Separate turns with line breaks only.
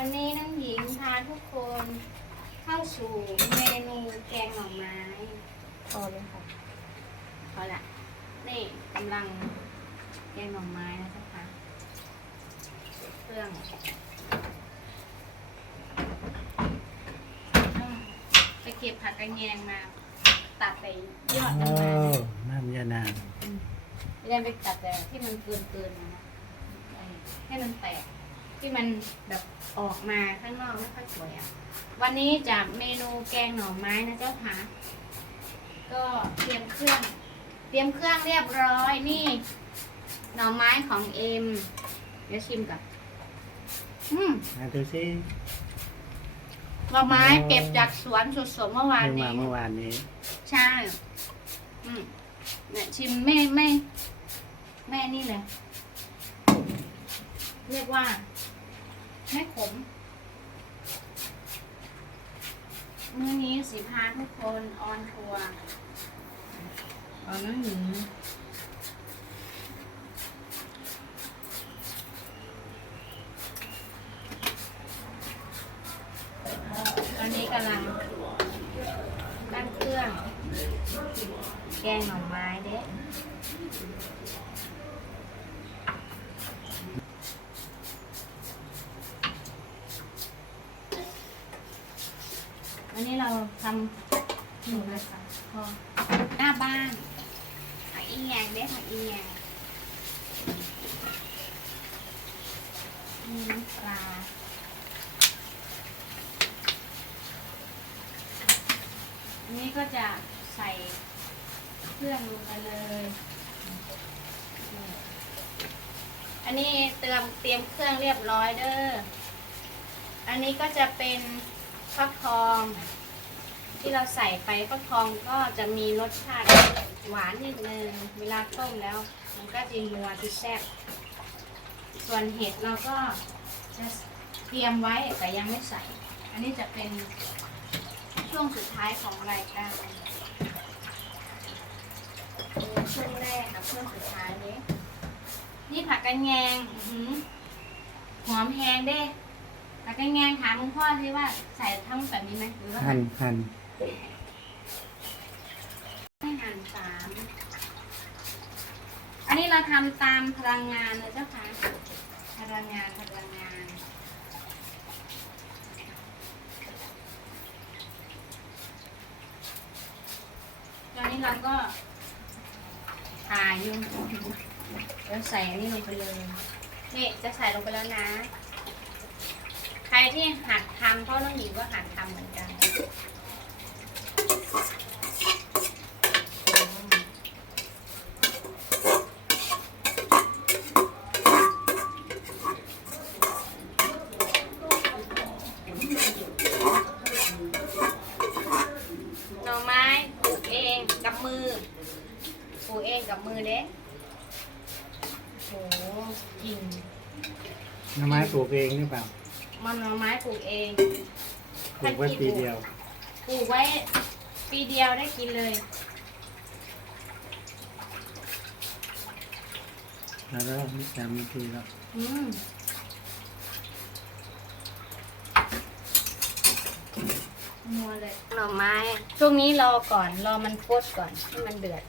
วันนี้น้องหญิงพาทุกคนเข้าสู่เมนูแกงหน่อไม้
พอเลยค่ะ
เอาละนี่กำลังแกงหน่อไม้นะเจ้าค่ะเครื่องอืมไปเก็บผักกระแยงมา ตัดไปยอด
โอ้
มันมา
น้ำยานาง
ไม่ได้ไปตัดแต่ที่มันเกินเกินๆนะนะให้มันแตก ที่มันแบบออกมาข้างนอกไม่ค่อยสวยอะ วันนี้จะเมนูแกงหน่อไม้นะเจ้าค่ะ ก็เตรียมเครื่อง เตรียมเครื่องเรียบร้อยนี่ หน่อไม้ของเอ็มเดี๋ยวชิมก่อนอืม
มาดูสิ
หน่อไม้เก็บจากสวนสดๆเมื่อวาน
เพิ่ง
นี้
มาเมื่อวานนี้
ใช่ อืมเนี่ยชิมไม่ไม่แม่นี่เลย เรียกว่า ไม่ขม มื้อนี้สิพาทุกคนออนทัวร์ออนน้องหญิงตอนนี้กำลังตั้งเครื่อง แกงหน่อไม้เด้ นี้เราทำหนูเลยค่ะพอหน้าบ้านผักอีแยงเด้ผักอีแยงมีน้ำปลาอันนี้ก็จะใส่เครื่องลงไปเลย อันนี้เตรียมเตรียมเครื่องเรียบร้อยเด้อ อันนี้ก็จะเป็น ฟักทอง ที่เราใส่ไปฟักทองก็จะมีรสชาติหวานนิดนึงเวลาต้มแล้ว มันก็จะนัวที่แซ่บส่วนเห็ดเราก็จะเตรียมไว้แต่ยังไม่ใส่ อันนี้จะเป็นช่วงสุดท้ายของรายการช่วงแรกกับช่วงสุดท้ายนี้นี่ผักกระแยงหอมแห้งเด้ ผักกระแยงถามคุณพ่อที่ว่าใส่ทั้งแบบนี้ไหมหรือว่า
หั่นหั่น
ให้หั่นสามอันนี้เราทำตามพลังงานเลยเจ้าค่ะพลังงานพลังงาน ตอนนี้เราก็ถ่ายอยู่แล้วใส่อันนี้ลงไปเลย นี่จะใส่ลงไปแล้วนะใคร ที่หัดทำเพราะน้องหญิงก็หัดทำเหมือนกัน หน่อไม้ปลูกเองกับมือปลูกเองกับมือเด้โหกิ่ง
หน้ำไม้ปลูกเองหรือเปล่า
มันหน่อไม้ปลูกเอง
ปลูกไว้ปีเดียว
ปลูกไว้ปีเดียวได้กินเลย
แล้วก็มีสามนาทีแล้ว
อืมนัวเลยหน่อไม้ช่วงนี้รอก่อน รอมันฟดก่อนให้มันเดือด